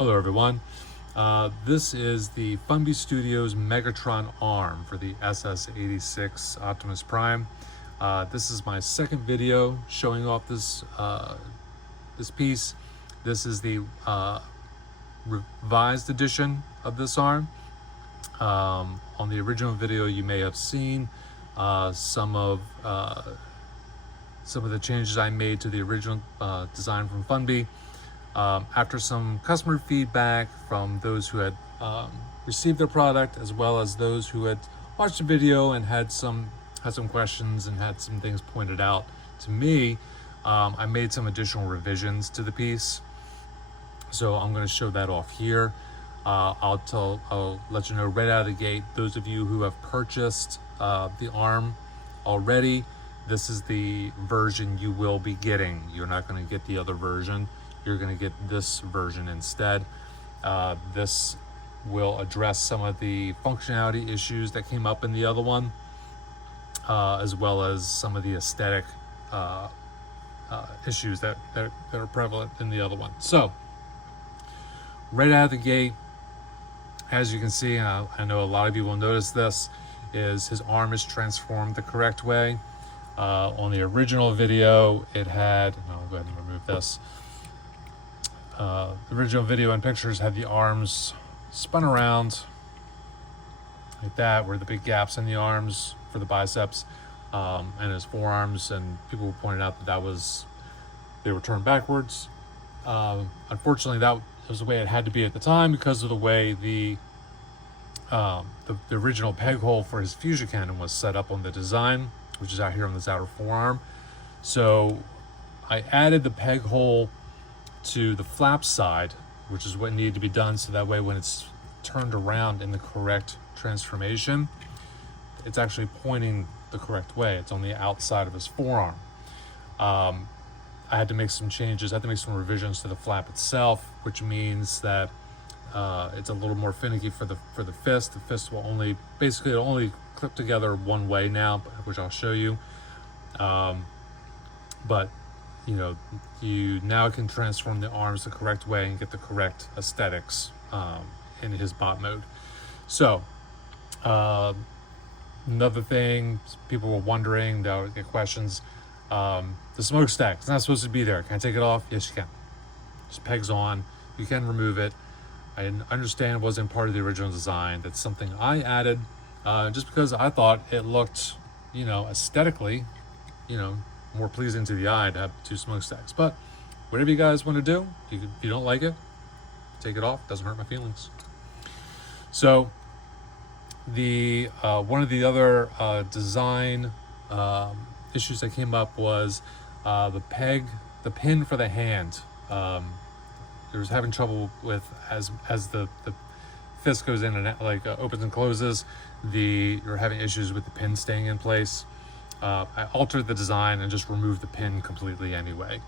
Hello everyone. This is the Funby Studios Megatron arm for the SS86 Optimus Prime. This is my second video showing off this piece. This is the revised edition of this arm. On the original video, you may have seen some of the changes I made to the original design from Funby. After some customer feedback from those who had received their product, as well as those who had watched the video and had some questions and had some things pointed out to me, I made some additional revisions to the piece. So I'm going to show that off here. I'll let you know right out of the gate, those of you who have purchased the arm already, this is the version you will be getting. You're not going to get the other version. You're going to get this version instead. This will address some of the functionality issues that came up in the other one, as well as some of the aesthetic issues that are prevalent in the other one. So, right out of the gate, as you can see, and I know a lot of you will notice this, is his arm is transformed the correct way. On the original video, it had, I'll go ahead and remove this. The original video and pictures had the arms spun around like that, where the big gaps in the arms for the biceps and his forearms, and people pointed out that they were turned backwards. Unfortunately, that was the way it had to be at the time because of the way the original peg hole for his fusion cannon was set up on the design, which is out here on this outer forearm. So I added the peg hole to the flap side, which is what needed to be done, so that way when it's turned around in the correct transformation, it's actually pointing the correct way. It's on the outside of his forearm. I had to make some changes. I had to make some revisions to the flap itself, which means that it's a little more finicky for the fist. The fist will only clip together one way now, which I'll show you. But you now can transform the arms the correct way and get the correct aesthetics in his bot mode. So another thing people were wondering, they would get questions, the smokestack, it's not supposed to be there. Can I take it off? Yes, you can. Just pegs on. You can remove it. I understand it wasn't part of the original design. That's something I added just because I thought it looked, aesthetically, more pleasing to the eye to have two smokestacks. But whatever you guys want to do, if you don't like it, take it off. Doesn't hurt my feelings. So the one of the other design issues that came up was the pin for the hand. There was having trouble with as the fist goes in and opens and closes. You're having issues with the pin staying in place. I altered the design and just removed the pin completely anyway.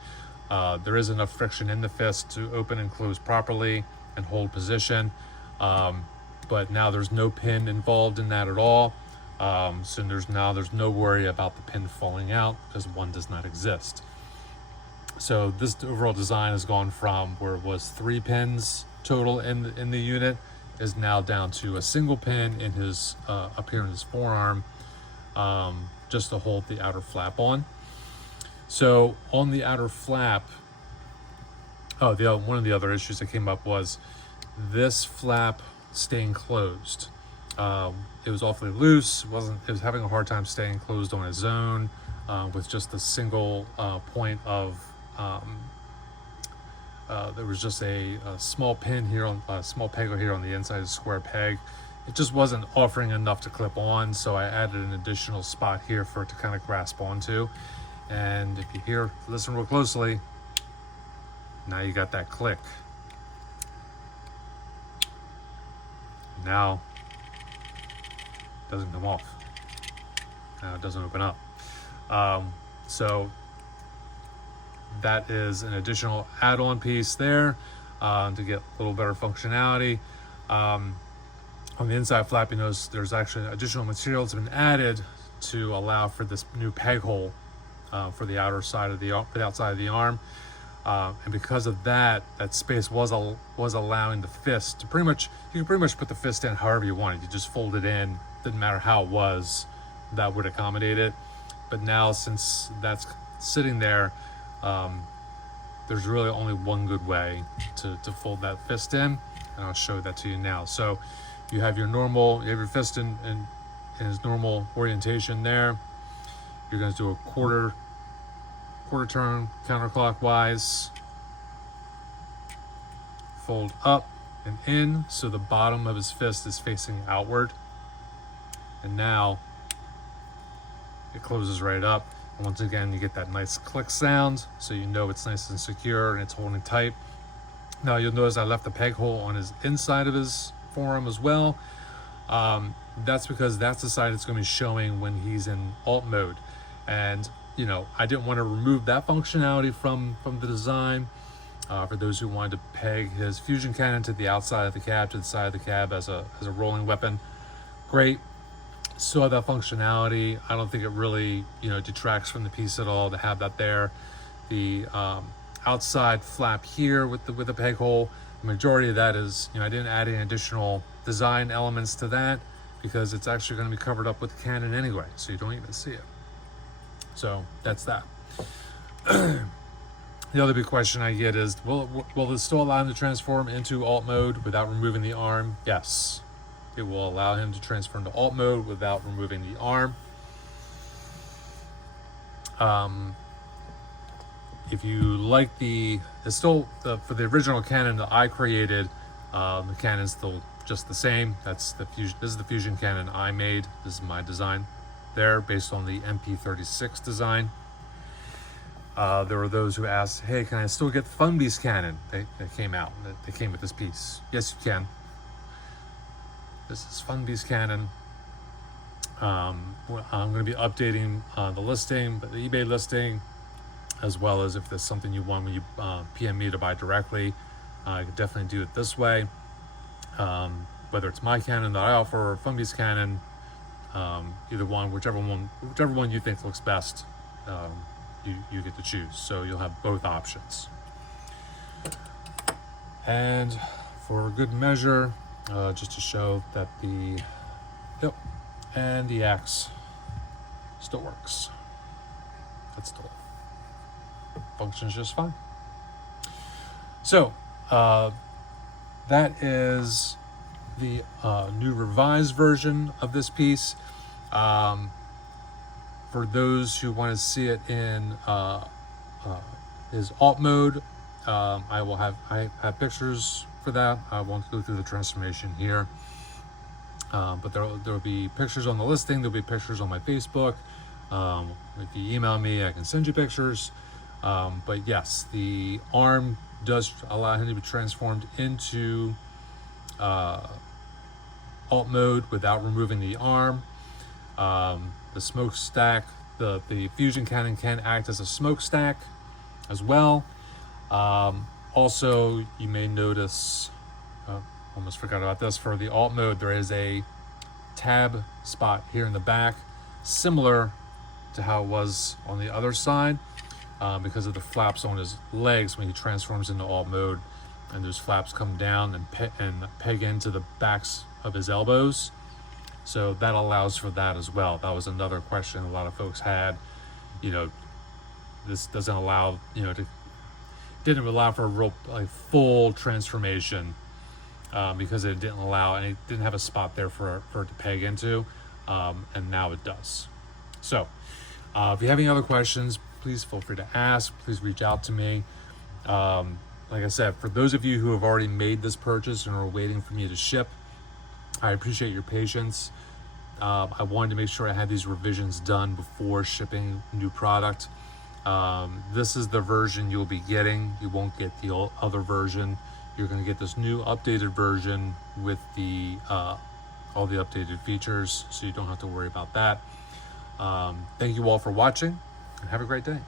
There is enough friction in the fist to open and close properly and hold position, but now there's no pin involved in that at all. So there's no worry about the pin falling out because one does not exist. So this overall design has gone from where it was 3 pins total in the unit, is now down to a single pin in his up here in his forearm, just to hold the outer flap on. So on the outer flap, one of the other issues that came up was this flap staying closed. It was awfully loose. It was having a hard time staying closed on its own with just a single point of. There was just a small pin here on a small peg here on the inside of the square peg. It just wasn't offering enough to clip on, so I added an additional spot here for it to kind of grasp onto. And if you listen real closely, now you got that click. Now it doesn't come off. Now it doesn't open up. So that is an additional add-on piece there to get a little better functionality. On the inside flap, you notice there's actually additional material that's been added to allow for this new peg hole for the outside of the arm. And because of that, that space was allowing the fist to you can pretty much put the fist in however you wanted. You just fold it in, didn't matter how it was, that would accommodate it. But now, since that's sitting there, there's really only one good way to fold that fist in, and I'll show that to you now. So you have your fist in its normal orientation there. You're going to do a quarter turn counterclockwise, fold up and in so the bottom of his fist is facing outward, and now it closes right up. And once again, you get that nice click sound, so you know it's nice and secure and it's holding tight. Now you'll notice I left the peg hole on his inside of his forearm as well. That's because that's the side it's going to be showing when he's in alt mode, and I didn't want to remove that functionality from the design. For those who wanted to peg his fusion cannon to the outside of the cab, to the side of the cab as a rolling weapon, great. Still have that functionality. I don't think it really detracts from the piece at all to have that there. The outside flap here with the peg hole, the majority of that is I didn't add any additional design elements to that because it's actually going to be covered up with the cannon anyway, so you don't even see it. So that's that. The other big question I get is, will this still allow him to transform into alt mode without removing the arm? Yes, it will allow him to transform to alt mode without removing the arm. If you like it's still for the original cannon that I created, the cannon's still just the same. This is the fusion cannon I made. This is my design there, based on the MP36 design. There were those who asked, hey, can I still get the Fun Beast cannon that came out? They came with this piece. Yes, you can. This is Fun Beast cannon. I'm going to be updating the listing, but the eBay listing, as well as if there's something you want when you PM me to buy directly, I could definitely do it this way. Whether it's my cannon that I offer or Fun Beast cannon, either one, whichever one you think looks best, you get to choose. So you'll have both options. And for good measure, just to show that the hip and the axe still works. It still functions just fine. So that is the new revised version of this piece. For those who want to see it in his alt mode, I have pictures for that. I won't go through the transformation here, but there will be pictures on the listing. There'll be pictures on my Facebook. If you email me, I can send you pictures. But yes, the arm does allow him to be transformed into alt mode without removing the arm. The smokestack, the fusion cannon can act as a smokestack as well. Also, you may notice, almost forgot about this, for the alt mode, there is a tab spot here in the back, similar to how it was on the other side, because of the flaps on his legs when he transforms into alt mode, and those flaps come down and peg into the backs of his elbows. So that allows for that as well. That was another question a lot of folks had. This doesn't allow, didn't allow for a real full transformation, because it didn't allow, and it didn't have a spot there for it to peg into, and now it does. So if you have any other questions, please feel free to ask. Please reach out to me. Like I said, for those of you who have already made this purchase and are waiting for me to ship, I appreciate your patience. I wanted to make sure I had these revisions done before shipping new product. This is the version you'll be getting. You won't get the other version. You're going to get this new updated version with the all the updated features, so you don't have to worry about that. Thank you all for watching, and have a great day.